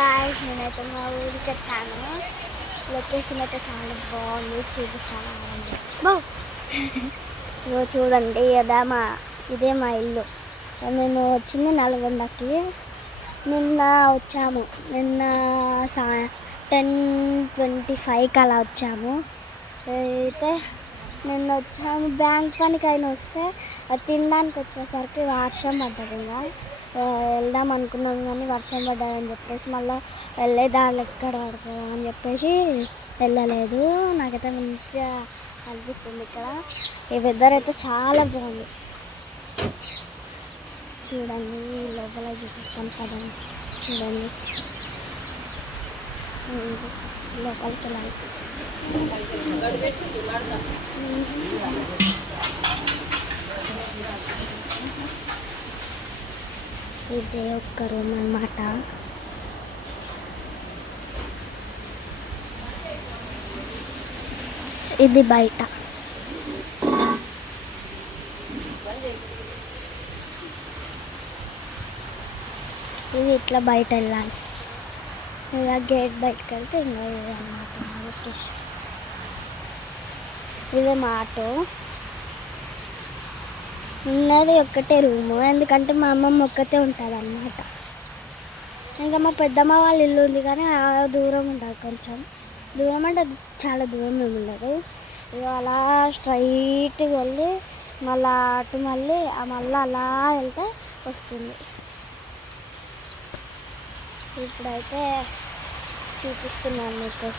నేనైతే మా ఊరికి వచ్చాను. లొకేషన్ అయితే చాలా బాగుంది, చూపిస్తాను బో. ఇగో చూడండి, ఇదే మా ఇల్లు. మేము వచ్చింది నల్గొండకి. నిన్న వచ్చాము, నిన్న 10:25కి అలా వచ్చాము. అయితే నిన్న వచ్చాము బ్యాంక్ పనికి అయినా వస్తే అది తినడానికి వచ్చేసరికి వర్షం పడ్డది. ఇంకా వెళ్దాం అనుకున్నాం కానీ వర్షం పడ్డదని చెప్పేసి మళ్ళీ వెళ్ళేదాళ్ళు ఎక్కడ పడుతుందా అని చెప్పేసి వెళ్ళలేదు. నాకైతే మంచిగా అనిపిస్తుంది ఇక్కడ. ఈ వెదర్ అయితే చాలా బాగుంది. చూడండి, లోపల చూపిస్తాను కదండి. చూడండి, లోపలికి వెళ్ళాలి. ఇదే ఒక్క రూమ్ అన్నమాట. ఇది బయట. ఇది ఇట్లా బయట వెళ్ళాలి. ఇలా గేట్ బయటకు వెళ్తే ఇంకా ఇదే అన్నమాట లొకేషన్. ఇదే మా ఆటో. ఉన్నది ఒక్కటే రూము, ఎందుకంటే మా అమ్మమ్మ ఒక్కతే ఉంటుంది అన్నమాట. ఇంకా మా పెద్దమ్మ వాళ్ళ ఇల్లు ఉంది కానీ దూరం ఉంటుంది, కొంచెం దూరం అంటే చాలా దూరం ఏమి ఉండదు. ఇక అలా స్ట్రైట్గా వెళ్ళి మళ్ళీ అటు మళ్ళీ అలా వెళ్తే వస్తుంది. ఇప్పుడైతే చూపిస్తున్నాను మీకు.